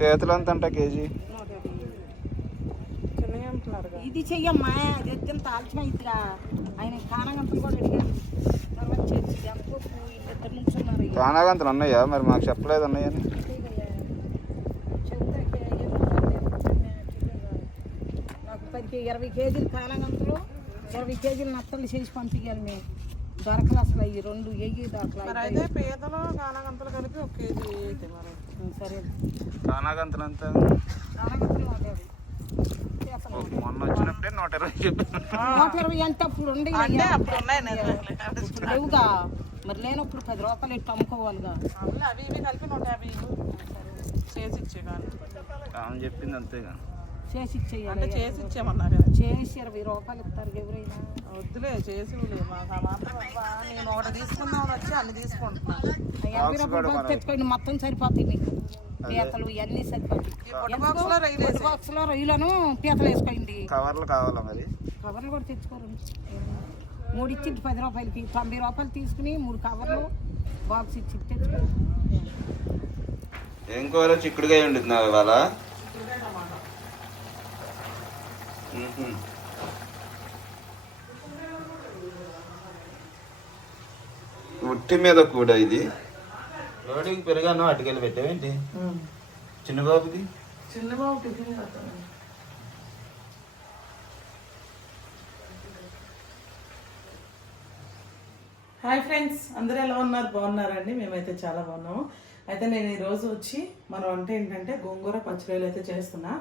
పీతలు ఎంత అంట కేజీ? ఇది చెయ్యమ్మా అది తాల్చమా ఇదిగా ఆయన కూడా తర్వాత చేసి ఇద్దరు నుంచి ఉన్నారు కానాగంతలు ఉన్నాయా? మరి మాకు చెప్పలేదు ఉన్నాయని. పది ఇరవై కేజీలు కానగంపలు ఇరవై కేజీలు నత్తలు చేసి పంపించాలి మేము. దొరకలు అసలు ఈ రెండు ఎగి దొరకలు. పీతలు కానగంతలు కలిపి ఒక కేజీ అయితే మరి. సరే. చేపలు మొన్న వచ్చినప్పుడే నూట ఇరవై చెప్పాను నూట ఇరవై అంటే అప్పుడు ఉండే అంటే అప్పుడు ఉన్నాయి నేను లేవుగా. మరి లేనప్పుడు పది రూపాయలు ఇట్టు అమ్ముకోవాలిగా. అవి ఇవి కలిపి నూట యాభై చేసి ఇచ్చే కానీ ఆమె చెప్పింది అంతేగా. చేసి అంటే ఇచ్చేయాలి చేసి ఇచ్చేమన్నారు కదా. చేసి ఇరవై రూపాయలు ఇస్తారు ఎవరైనా. వద్దులే చేసి నేను ఒకటి తీసుకుందామని వచ్చి అన్ని తీసుకుంటున్నాను యాభై రూపాయలు తెచ్చుకోండి మొత్తం సరిపోతాయి మీకు. పీతలు ఇవన్నీ సరిపోతాయి. బాక్స్లో రొయ్యలను పీతలు వేసుకోండి. కవర్లు కావాలా మరి? కవర్లు కూడా తెచ్చుకోరండి మూడు ఇచ్చి పది రూపాయలకి తొంభై రూపాయలు తీసుకుని మూడు కవర్లు బాక్స్ ఇచ్చి తెచ్చుకోండి. ఏం కూర చిక్కుడుగా వండుతున్నావు ఇవాళ? ఉట్టి మీద కూడా ఇది. లోడింగ్ పెరిగాను అటుకెళ్ళి పెట్టావేంటి? చిన్నబాబుది చిన్న బాబు టిఫిన్ చేస్తాను హాయ్ ఫ్రెండ్స్ అందరూ ఎలా ఉన్నారు? బాగున్నారండి? మేమైతే చాలా బాగున్నాము. అయితే నేను ఈరోజు వచ్చి మన వంట ఏంటంటే గోంగూర పచ్చిరొయ్యలు అయితే చేస్తున్నా.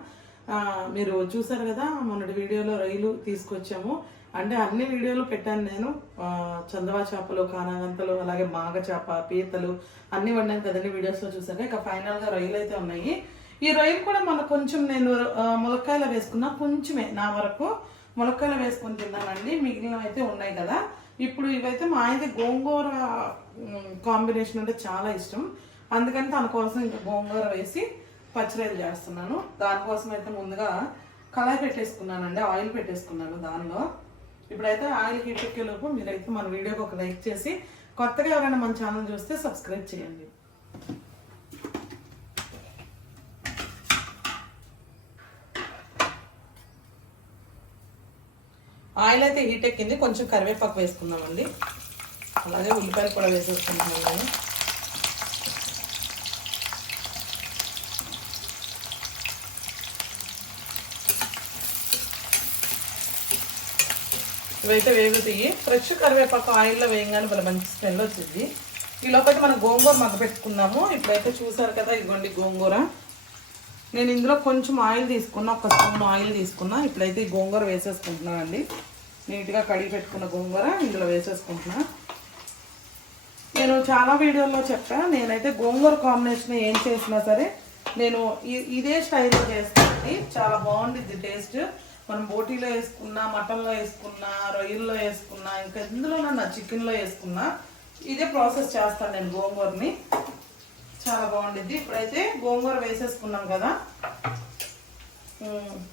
మీరు చూసారు కదా మొన్నటి వీడియోలో రొయ్యలు తీసుకొచ్చాము. అంటే అన్ని వీడియోలు పెట్టాను నేను. చందవా చేపలు కానాగంతలు అలాగే మాగ చేప పీతలు అన్ని వండాను కదండి వీడియోస్లో చూసాక. ఇక ఫైనల్గా రొయ్యలు అయితే ఉన్నాయి. ఈ రొయ్యలు కూడా మన కొంచెం నేను ములక్కాయలు వేసుకున్నా కొంచెమే నా వరకు. ములక్కాయలు వేసుకొని తిన్నానండి. మిగిలినవి అయితే ఉన్నాయి కదా. ఇప్పుడు ఇవైతే మా ఆయనకి గోంగూర కాంబినేషన్ అంటే చాలా ఇష్టం. అందుకని తన కోసం ఇంకా గోంగూర వేసి పచ్చిరేలు చేస్తున్నాను. దానికోసం అయితే ముందుగా కళాయి పెట్టేసుకున్నానండి. ఆయిల్ పెట్టేసుకున్నాను దానిలో. ఇప్పుడైతే ఆయిల్ హీట్ ఎక్కేలోపు మీరైతే మన వీడియోకి ఒక లైక్ చేసి కొత్తగా ఎవరైనా మన ఛానల్ చూస్తే సబ్స్క్రైబ్ చేయండి. ఆయిల్ అయితే హీట్ ఎక్కింది. కొంచెం కరివేపాకు వేసుకుందామండి. అలాగే ఉల్లిపాయలు కూడా వేసేసుకుంటున్నాను నేను. ఇవైతే వేగుతాయి. ఫ్రెష్ కరివేపాకు ఆయిల్లో వేయగానే భలే మంచి స్మెల్ వచ్చింది. ఈ లోపల మనం గోంగూర మగ్గ పెట్టుకున్నాము. ఇప్పుడైతే చూసారు కదా ఇదిగోండి గోంగూర. నేను ఇందులో కొంచెం ఆయిల్ తీసుకున్నా ఒక స్పూన్ ఆయిల్ తీసుకున్నా. ఇప్పుడైతే ఈ గోంగూర వేసేసుకుంటున్నాను అండి. నీట్గా కడిగి పెట్టుకున్న గోంగూర ఇందులో వేసేసుకుంటున్నా. నేను చాలా వీడియోల్లో చెప్పా నేనైతే గోంగూర కాంబినేషన్ ఏం చేసినా సరే నేను ఇదే స్టైల్లో చేస్తానండి. చాలా బాగుంటుంది టేస్ట్. మనం బోటీలో వేసుకున్నా మటన్లో వేసుకున్నా రొయ్యల్లో వేసుకున్నా ఇంకా ఎందులోనన్నా చికెన్లో వేసుకున్నా ఇదే ప్రాసెస్ చేస్తాను నేను గోంగూరని. చాలా బాగుండిద్ది. ఇప్పుడైతే గోంగూర వేసేసుకున్నాం కదా.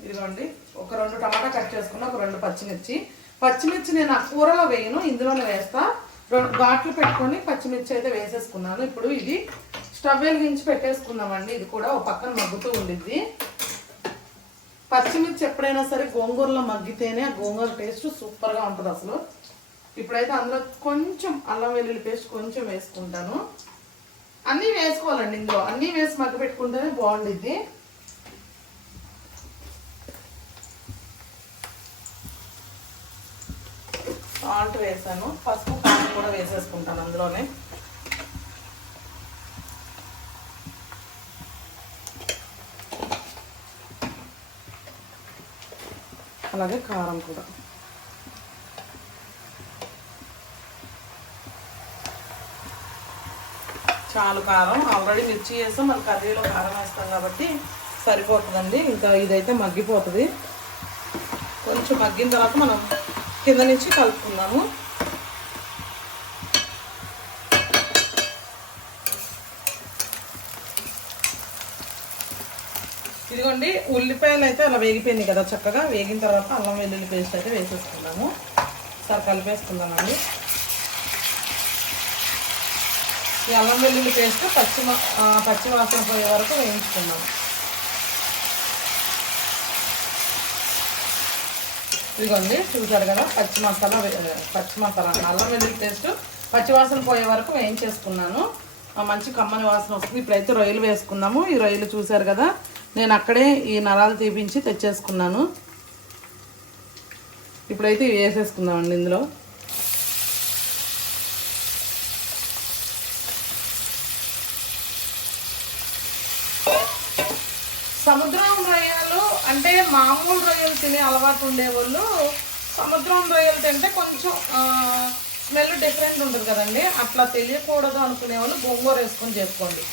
ఇదిగోండి. ఒక రెండు టమాటా కట్ చేసుకున్నా ఒక రెండు పచ్చిమిర్చి. పచ్చిమిర్చి నేను ఆ కూరలో వేయను ఇందులోనే వేస్తా. రెండు ఘాట్లు పెట్టుకొని పచ్చిమిర్చి అయితే వేసేసుకున్నాను. ఇప్పుడు ఇది స్టవ్ వెలిగించి పెట్టేసుకుందామండి. ఇది కూడా ఒక పక్కన మగ్గుతూ ఉండిద్ది. పచ్చిమిర్చి ఎప్పుడైనా సరే గోంగూరలో మగ్గితేనే ఆ గోంగూర టేస్ట్ సూపర్గా ఉంటుంది అసలు. ఇప్పుడైతే అందులో కొంచెం అల్లం వెల్లుల్లి పేస్ట్ కొంచెం వేసుకుంటాను. అన్నీ వేసుకోవాలండి ఇందులో. అన్నీ వేసి మగ్గ పెట్టుకుంటేనే బాగుండిద్ది. సాల్ట్ వేసాను. పసుపు కారం కూడా వేసేసుకుంటాను అందులోనే. అలాగే కారం కూడా. చాలు కారం. ఆల్రెడీ మిర్చి వేస్తాం మన కర్రీలో కారం వేస్తాం కాబట్టి సరిపోతుందండి. ఇంకా ఇదైతే మగ్గిపోతుంది. కొంచెం మగ్గిన తర్వాత మనం కింద నుంచి కలుపుకుందాము. చూడండి ఉల్లిపాయలు అయితే అలా వేగిపోయింది కదా చక్కగా. వేగిన తర్వాత అల్లం వెల్లుల్లి పేస్ట్ అయితే వేసేసుకున్నాము సార్ కలిపేసుకుందామండి. ఈ అల్లం వెల్లుల్లి పేస్ట్ పశ్చిమ పశ్చిమ వాసన పోయే వరకు వేయించుకున్నాం ఇదిగోండి చూసారు కదా పచ్చి మసాలా పచ్చి మసాలా అల్లం వెల్లుల్లి పేస్ట్ పచ్చి వాసన పోయే వరకు వేయించేసుకున్నాను. మంచి కమ్మని వాసన వస్తుంది. ఇప్పుడైతే రొయ్యలు వేసుకుందాము. ఈ రొయ్యలు చూసారు కదా నేను అక్కడే ఈ నరాలు తీపించి తెచ్చేసుకున్నాను. ఇప్పుడైతే ఇవి వేసేసుకుందామండి ఇందులో. సముద్రం రొయ్యలు అంటే మామూలు రొయ్యలు తినే అలవాటు ఉండేవాళ్ళు. సముద్రం రొయ్యలు తింటే కొంచెం స్మెల్ డిఫరెంట్ ఉంటుంది కదండి. అట్లా తెలియకూడదు అనుకునే వాళ్ళు గోంగూర వేసుకొని చేసుకోండి.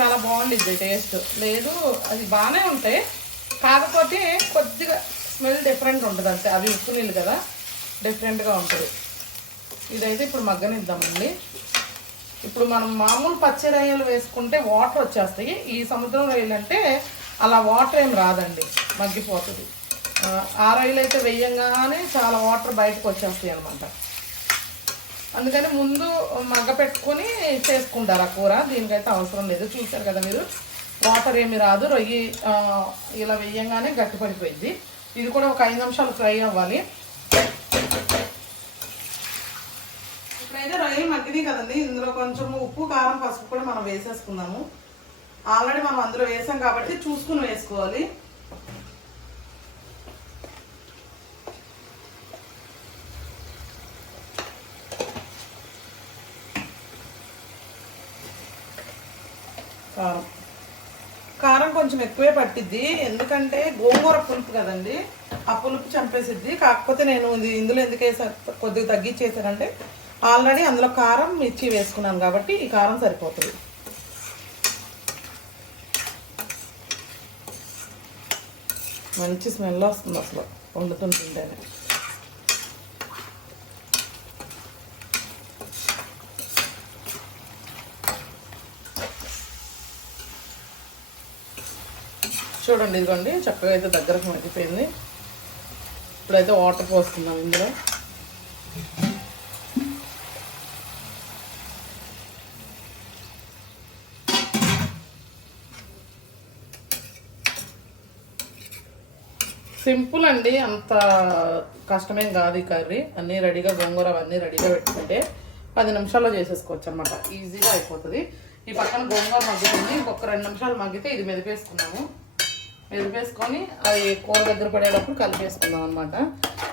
చాలా బాగుండిద్ది టేస్ట్. లేదు అది బాగానే ఉంటాయి కాకపోతే కొద్దిగా స్మెల్ డిఫరెంట్ ఉంటుంది అంతే. అవి ఉప్పు నీళ్ళు కదా డిఫరెంట్గా ఉంటుంది. ఇదైతే ఇప్పుడు మగ్గనిద్దామండి. ఇప్పుడు మనం మామూలు పచ్చి రొయ్యలు వేసుకుంటే వాటర్ వచ్చేస్తాయి. ఈ సముద్రం రొయ్యలు అంటే అలా వాటర్ ఏం రాదండి మగ్గిపోతుంది. ఆ, ఆ రొయ్యలు అయితే వేయంగానే చాలా వాటర్ బయటకు వచ్చేస్తాయి అనమాట అందుకని ముందు మగ్గ పెట్టుకొని చేసుకుంటారు ఆ కూర. దీనికైతే అవసరం లేదు. చూసారు కదా మీరు? వాటర్ ఏమి రాదు. రొయ్యి ఇలా వేయంగానే గట్టి పడిపోయింది. ఇది కూడా ఒక ఐదు నిమిషాలు ఫ్రై అవ్వాలి. ఇప్పుడైతే రొయ్యలు మగ్గినాయి కదండి. ఇందులో కొంచెం ఉప్పు కారం పసుపు కూడా మనం వేసేసుకుందాము. ఆల్రెడీ మనం అందులో వేసాం కాబట్టి చూసుకుని వేసుకోవాలి. కారం. కారం కొంచెం ఎక్కువే పట్టిద్ది. ఎందుకంటే గోంగూర పులుపు కదండి ఆ పులుపు చంపేసిద్ది. కాకపోతే నేను ఇది ఇందులో ఎందుకు వేసా కొద్దిగా తగ్గించేసానంటే ఆల్రెడీ అందులో కారం మిర్చి వేసుకున్నాను కాబట్టి ఈ కారం సరిపోతుంది. మంచి స్మెల్ వస్తుంది అసలు వండుతుంటేనే చూడండి ఇదిగోండి చక్కగా అయితే దగ్గరకు మగ్గిపోయింది. ఇప్పుడైతే వాటర్ పోస్తున్నాం ఇందులో. సింపుల్ అండి అంత కష్టమేం కాదు ఈ కర్రీ. అన్నీ రెడీగా గోంగూర అవన్నీ రెడీగా పెట్టుకుంటే పది నిమిషాల్లో చేసేసుకోవచ్చు అనమాట ఈజీగా అయిపోతుంది. ఈ పక్కన గోంగూర మగ్గుతుంది ఇంకొక రెండు నిమిషాలు మగ్గితే ఇది మెదిపేసుకున్నాము. మెదిపేసుకొని అది కూర దగ్గర పడేటప్పుడు కలిపేసుకుందాం అనమాట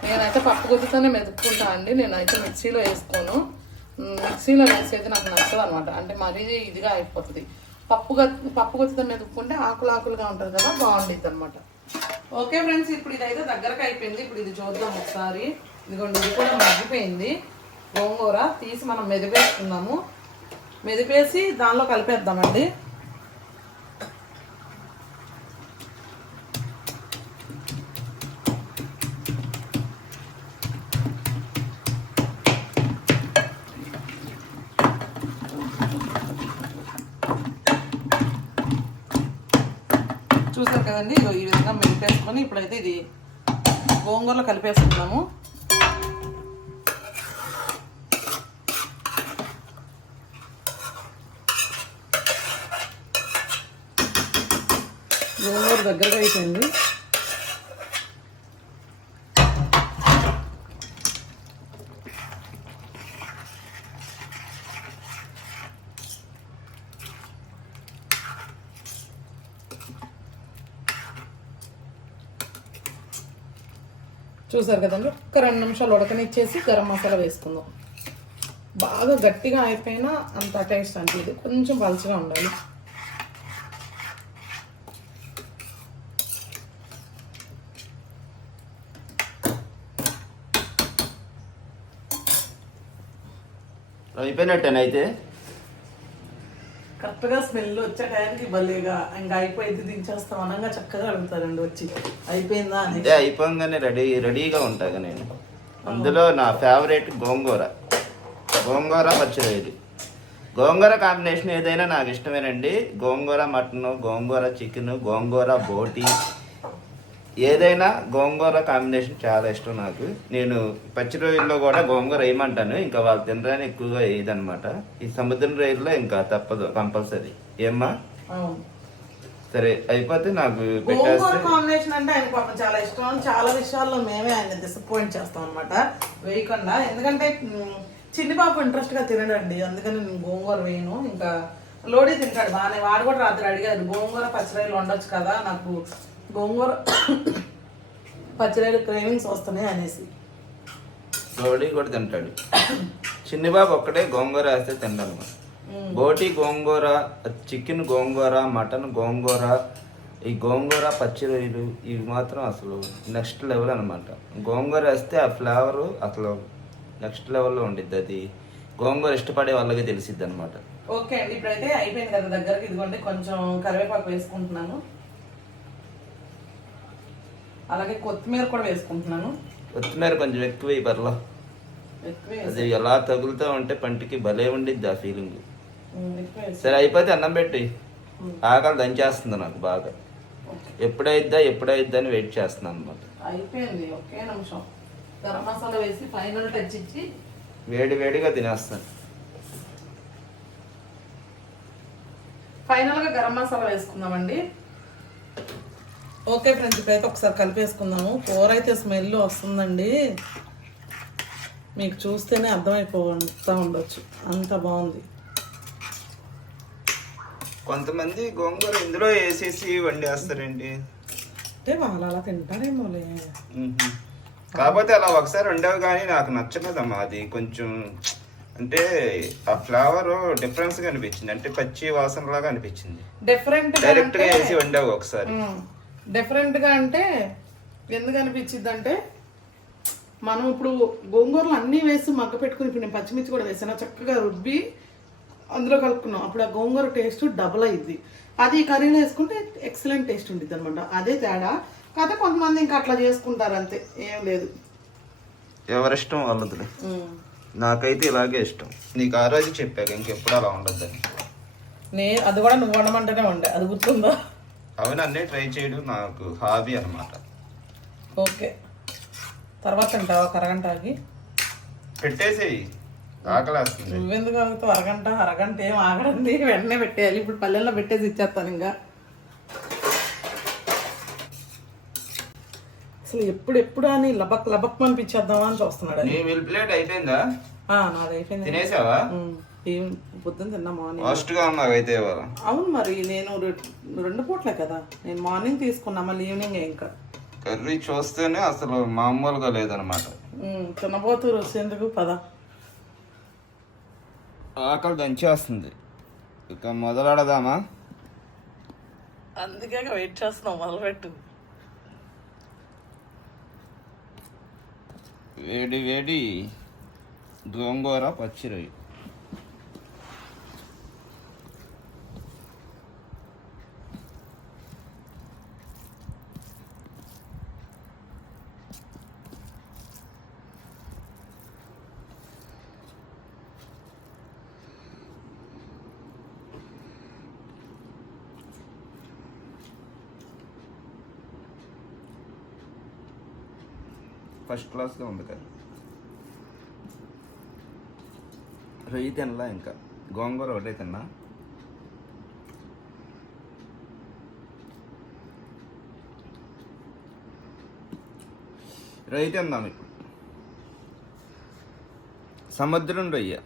నేనైతే పప్పు గుత్తితోనే మెదుపుకుంటా అండి. నేనైతే మిక్సీలో వేసుకోను. మిక్సీలో వేసేది నాకు నచ్చదు అనమాట అంటే మరీ ఇదిగా అయిపోతుంది. పప్పు పప్పు గుత్తితో మెదుపుకుంటే ఆకులు ఆకులుగా ఉంటుంది కదా బాగుండిద్ది అనమాట ఓకే ఫ్రెండ్స్ ఇప్పుడు ఇదైతే దగ్గరకు అయిపోయింది. ఇప్పుడు ఇది చూద్దాం ఒకసారి. ఇదిగోండి ఇది కూడా మగ్గిపోయింది. గోంగూర తీసి మనం మెదిపేసుకుందాము. మెదిపేసి దానిలో కలిపేద్దామండి. చూసారు కదండి? ఈ విధంగా మెదిపేసుకొని ఇప్పుడైతే ఇది గోంగూరలో కలిపేసుకుందాము. గోంగూర దగ్గరగా అయిపోయింది. చూసారు కదండి? ఒక్క రెండు నిమిషాలు ఉడకనిచ్చేసి గరం మసాలా వేసుకుందాం. బాగా గట్టిగా అయిపోయినా అంత టేస్ట్ ఇది కొంచెం పలుచగా ఉండాలి. అయిపోయినట్టేనైతే కరెక్ట్గా స్మెల్ వచ్చే టైంకి భలేగా ఇంకా అయిపోయింది దించేస్తాం అనంగా చక్కగా అడుగుతారండి వచ్చి. అయిపోయిందా అని. అంటే అయిపోగానే రెడీ రెడీగా ఉంటాగా నేను. అందులో నా ఫేవరెట్ గోంగూర. గోంగూర పచ్చిరొయ్యలు గోంగూర కాంబినేషన్ ఏదైనా నాకు ఇష్టమేనండి. గోంగూర మటన్ గోంగూర చికెన్ గోంగూర బోటి ఏదైనా గోంగూర కాంబినేషన్ చాలా ఇష్టం నాకు. నేను పచ్చి రొయ్యల్లో కూడా గోంగూర వేయమంటాను ఇంకా వాళ్ళు తినడానికి ఎక్కువగా వేయదనమాట ఈ సముద్రం రొయ్యల్లో ఇంకా తప్పదు కంపల్సరీ. ఏమ్మా? సరే అయిపోతే నాకు గోంగూర కాంబినేషన్ అంటే ఆయన పాపం చాలా ఇష్టం. చాలా విషయాల్లో మేమే ఆయన డిసప్పాయింట్ చేస్తాం అనమాట వేయకుండా. ఎందుకంటే చిన్ని పాప ఇంట్రెస్ట్గా తినడండి. అందుకని నేను గోంగూర వేయను. ఇంకా లోడీ తింటాడు. బాగానే వాడు కూడా రాత్రి అడిగారు గోంగూర పచ్చిరాయలు వండొచ్చు కదా? నాకు గోంగూర పచ్చిరాయలు క్రేవింగ్స్ వస్తున్నాయి అనేసి. గోడి కూడా తింటాడు. చిన్ని బాబు ఒక్కటే గోంగూర వేస్తే తింటాను బోటి గోంగూర చికెన్ గోంగూర మటన్ గోంగూర ఈ గోంగూర పచ్చి రొయ్యలు ఇవి మాత్రం అసలు నెక్స్ట్ లెవెల్ అనమాట గోంగూర వేస్తే ఆ ఫ్లేవర్ అసలు నెక్స్ట్ లెవెల్లో ఉండిద్ది అది. గోంగూర ఇష్టపడే వాళ్ళకి తెలిసిద్ది అనమాట ఓకే అండి ఇప్పుడైతే అయిపోయింది కదా దగ్గరికి. ఇదిగోండి కొంచెం కరివేపాకు వేసుకుంటున్నాను. అలాగే కొత్తిమీర కూడా వేసుకుంటున్నాను. కొత్తిమీర కొంచెం ఎక్కువ వేసి- అది ఎలా తగులుతూ ఉంటే పంటికి భలే ఉండిద్ది ఆ ఫీలింగ్. సరే అయిపోతే అన్నం పెట్టి. ఆకలి దంచేస్తుంది నాకు బాగా. ఎప్పుడైద్దా ఎప్పుడైద్దా అని వెయిట్ చేస్తున్నాను అనమాట అయిపోయింది ఒకే నిమిషం. గరం మసాలా వేసి ఫైనల్ టచ్ ఇచ్చి. వేడి వేడిగా తినేస్తాను. ఫైనల్గా గరం మసాలా వేసుకుందామండి. ఓకే ఫ్రెండ్స్ ఇప్పుడైతే ఒకసారి కలిపేసుకుందాము. కూర అయితే స్మెల్ వస్తుందండి. మీకు చూస్తేనే అర్థమైపోతా ఉండొచ్చు. అంత బాగుంది. కొంతమంది గోంగూర ఇందులో వేసేసి వండేస్తారండి. అంటే వాళ్ళు అలా తింటారేమోలే. కాకపోతే అలా ఒకసారి వండావు కానీ నాకు నచ్చలేదమ్మా అది. కొంచెం అంటే ఆ ఫ్లేవర్ డిఫరెన్స్గా అనిపించింది. అంటే పచ్చి వాసన లాగా అనిపించింది. డిఫరెంట్ డైరెక్ట్గా వేసి వండావు ఒకసారి. డిఫరెంట్గా అంటే ఎందుకు అనిపించింది అంటే మనం ఇప్పుడు గోంగూరలు అన్నీ వేసి మగ్గ పెట్టుకుని ఇప్పుడు నేను పచ్చిమిర్చి కూడా వేసాను. చక్కగా రుబ్బి అందులో కలుపుకున్నాం. అప్పుడు ఆ గోంగూర టేస్ట్ డబుల్ అయింది అది కర్రీలో వేసుకుంటే ఎక్సలెంట్ టేస్ట్ ఉంటుంది అనమాట అదే తేడా. కాకపోతే కొంతమంది ఇంకా అట్లా చేసుకుంటారు అంతే. ఏం లేదు. ఎవరిష్టం వాళ్ళదిలే. నాకైతే ఇలాగే ఇష్టం. నీకు ఆ రోజు చెప్పాక ఇంకెప్పుడు అలా ఉండద్దని. నే అది కూడా నువ్వు వండమంటేనే ఉండే అది గుర్తుందా? అవి అన్నీ ట్రై చేయడం నాకు హాబీ అన్నమాట. ఓకే. తర్వాత ఒక అరగంట ఆగి. పెట్టేసేయి. ఆకలేస్తుంది. నువ్వెందుకు ఆగుతావు? అరగంట అరగంట ఏం ఆగడండి వెంటనే పెట్టేయాలి. ఇప్పుడు పల్లెల్లో పెట్టేసి ఇచ్చేస్తాను ఇంకా. అసలు ఎప్పుడు ఎప్పుడు అని లబక్ లబక్ అనిపించేద్దామా అని చూస్తున్నాడు నీ మిల్ ప్లేట్ అయిపోయిందా? నాది అయిపోయింది. తినేసావా? ఏం పొద్దున్న తిన్నా మార్నింగ్ ఫాస్ట్గా ఉన్నావు అయితే ఇవాళ. అవును మరి నేను రెండు పూట్లే కదా. నేను మార్నింగ్ తీసుకున్నా మళ్ళీ ఈవినింగ్ ఇంకా. కర్రీ చూస్తేనే అసలు మామూలుగా లేదనమాట ఉమ్, తినబోతు వచ్చేందుకు పద. ఆకలి దంచేస్తుంది. ఇక మొదలెడదామా? అందుకే వెయిట్ చేస్తున్నావు మొదలుపెట్టు. వేడి వేడి గోంగూర పచ్చిరొయ్యి. ఫస్ట్ క్లాస్గా ఉంది కదా. రొయ్యి తినలా ఇంకా? గోంగూర ఒకటే తిన్నా. రొయ్యి తిందాం ఇప్పుడు. సముద్రం రొయ్య.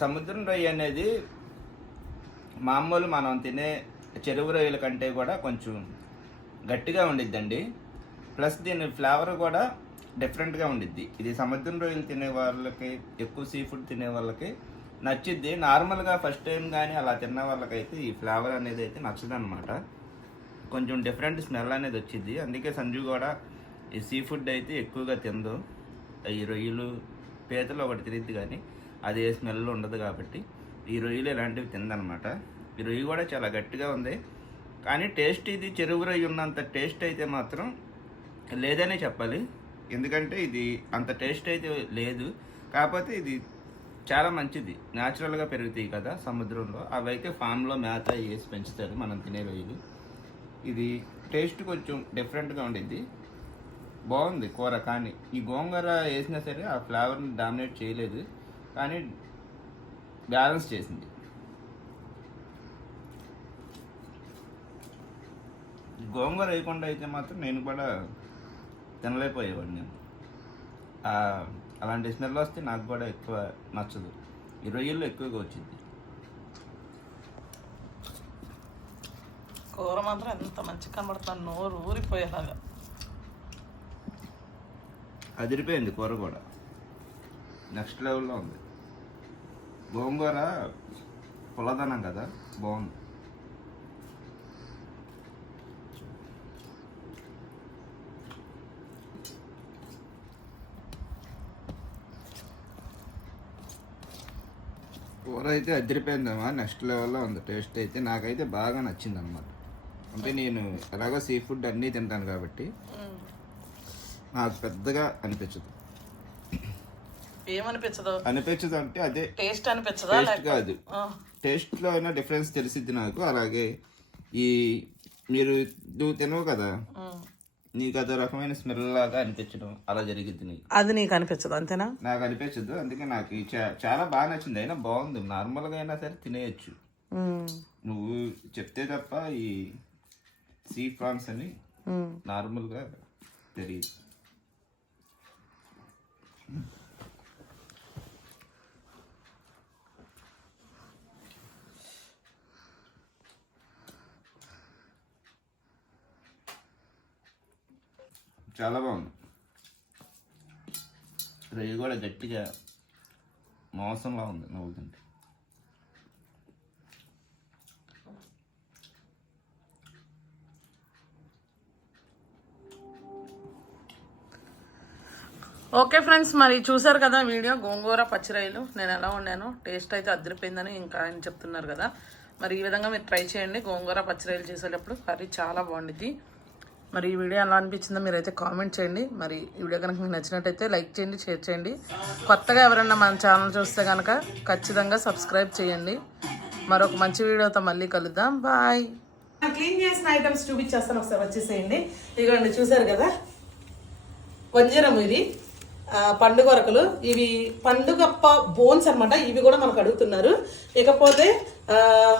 సముద్రం రొయ్య అనేది మామూలు మనం తినే చెరువు రొయ్యల కంటే కూడా కొంచెం గట్టిగా ఉండిద్దండి. ప్లస్ దీని ఫ్లేవర్ కూడా డిఫరెంట్గా ఉండిద్ది. ఇది సముద్రం రొయ్యలు తినే వాళ్ళకి ఎక్కువ సీ ఫుడ్ తినే వాళ్ళకి నచ్చిద్ది. నార్మల్గా ఫస్ట్ టైం కానీ అలా తిన్న వాళ్ళకైతే ఈ ఫ్లేవర్ అనేది అయితే నచ్చదనమాట కొంచెం డిఫరెంట్ స్మెల్ అనేది వచ్చింది అందుకే సంజు కూడా ఈ సీ ఫుడ్ అయితే ఎక్కువగా తిందు. ఈ రొయ్యలు పీతలు ఒకటి తిరిద్ది కానీ అది ఏ స్మెల్ ఉండదు కాబట్టి ఈ రొయ్యలు ఇలాంటివి తిందనమాట. ఈ రొయ్యి కూడా చాలా గట్టిగా ఉంది. కానీ టేస్ట్ ఇది చెరువు రొయ్యి ఉన్నంత టేస్ట్ అయితే మాత్రం లేదనే చెప్పాలి. ఎందుకంటే ఇది అంత టేస్ట్ అయితే లేదు. కాకపోతే ఇది చాలా మంచిది. న్యాచురల్గా పెరుగుతాయి కదా సముద్రంలో. అవి అయితే ఫామ్లో మేత వేసి పెంచుతారు మనం తినే రొయ్యలు. ఇది టేస్ట్ కొంచెం డిఫరెంట్గా ఉండిద్ది. బాగుంది కూర కానీ. ఈ గోంగూర వేసినా సరే ఆ ఫ్లేవర్ని డామినేట్ చేయలేదు. కానీ బ్యాలెన్స్ చేసింది. గోంగూర వేయకుండా అయితే మాత్రం నేను కూడా తినలేకపోయేవాడిని. అలాంటి స్మెల్ వస్తే నాకు కూడా ఎక్కువ నచ్చదు. ఈ రొయ్యల్లో ఎక్కువగా వచ్చింది. కూర మాత్రం ఎంత మంచిగా కనబడుతుంది నోరు ఊరిపోయేలాగా. అదిరిపోయింది కూర కూడా. నెక్స్ట్ లెవెల్లో ఉంది. గోంగూర పుల్లదనం కదా బాగుంది. కూర అయితే అదిరిపోయిందమ్మా నెక్స్ట్ లెవెల్లో ఉంది. టేస్ట్ అయితే నాకైతే బాగా నచ్చింది అనమాట అంటే నేను ఎలాగో సీ ఫుడ్ అన్నీ తింటాను కాబట్టి నాకు పెద్దగా అనిపించదు. ఏమనిపించదు? అనిపించదు అంటే అదే టేస్ట్ అనిపించదా టేస్ట్ కాదు. ఆ, టేస్ట్లో అయినా డిఫరెన్స్ తెలిసిద్ది నాకు. అలాగే ఈ మీరు నువ్వు తినవు కదా. నీకు అదో రకమైన స్మెల్ లాగా అనిపించడం అలా జరిగిద్ది నీకు. అది నీకు అనిపించదు అంతేనా? నాకు అనిపించదు. అందుకే నాకు చాలా బాగా నచ్చింది. అయినా బాగుంది. నార్మల్గా అయినా సరే తినేయచ్చు. నువ్వు చెప్తే తప్ప ఈ సీ ప్రాన్స్ అని. నార్మల్గా తెలియదు చాలా బాగుంది. రొయ్య కూడా గట్టిగా మోసంలా ఉంది నవ్వుతుంటే. ఓకే ఫ్రెండ్స్ మరి చూసారు కదా వీడియో? గోంగూర పచ్చిరాయలు నేను ఎలా వండాను టేస్ట్ అయితే అదిరిపోయిందని ఇంకా ఆయన చెప్తున్నారు కదా. మరి ఈ విధంగా మీరు ట్రై చేయండి. గోంగూర పచ్చిరాయలు చేసేటప్పుడు కర్రీ చాలా బాగుండిద్ది. మరి ఈ వీడియో ఎలా అనిపించిందో మీరైతే కామెంట్ చేయండి. మరి ఈ వీడియో కనుక మీకు నచ్చినట్టయితే లైక్ చేయండి షేర్ చేయండి. కొత్తగా ఎవరైనా మన ఛానల్ చూస్తే కనుక ఖచ్చితంగా సబ్స్క్రైబ్ చేయండి. మరొక మంచి వీడియోతో మళ్ళీ కలుద్దాం. బాయ్. క్లీన్ చేసిన ఐటమ్స్ చూపించేస్తాను ఒకసారి వచ్చేసేయండి. ఇదిగోండి చూసారు కదా? వంజరం ఇది. పండుగ వరకులు ఇవి పండుగప్ప బోన్స్ అనమాట ఇవి కూడా మనకు అడుగుతున్నారు. ఇకపోతే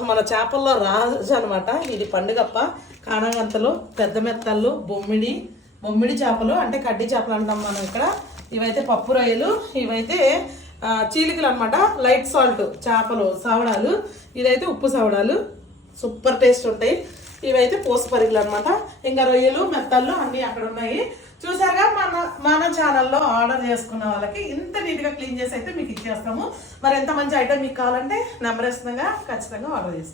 మన చేపల్లో రాజు అనమాట ఇది పండుగప్ప. కానగంతలు పెద్ద మెత్తళ్ళు బొమ్మిడి బొమ్మిడి చేపలు అంటే కడ్డీ చేపలు అంటాం మనం ఇక్కడ. ఇవైతే పప్పు రొయ్యలు ఇవైతే చీలికలు అనమాట లైట్ సాల్ట్ చేపలు సవడాలు. ఇదైతే ఉప్పు సవడాలు. సూపర్ టేస్ట్ ఉంటాయి. ఇవైతే పోసు పరిగలు అనమాట ఇంకా రొయ్యలు మెత్తళ్ళు అన్నీ అక్కడ ఉన్నాయి. చూసారుగా మన మన ఛానల్లో ఆర్డర్ చేసుకున్న వాళ్ళకి ఇంత నీట్గా క్లీన్ చేసి అయితే మీకు ఇచ్చేస్తాము. మరి ఎంత మంచి ఐటమ్ మీకు కావాలంటే నెంబర్ ఇస్తున్నాగా ఖచ్చితంగా ఆర్డర్ చేసుకోండి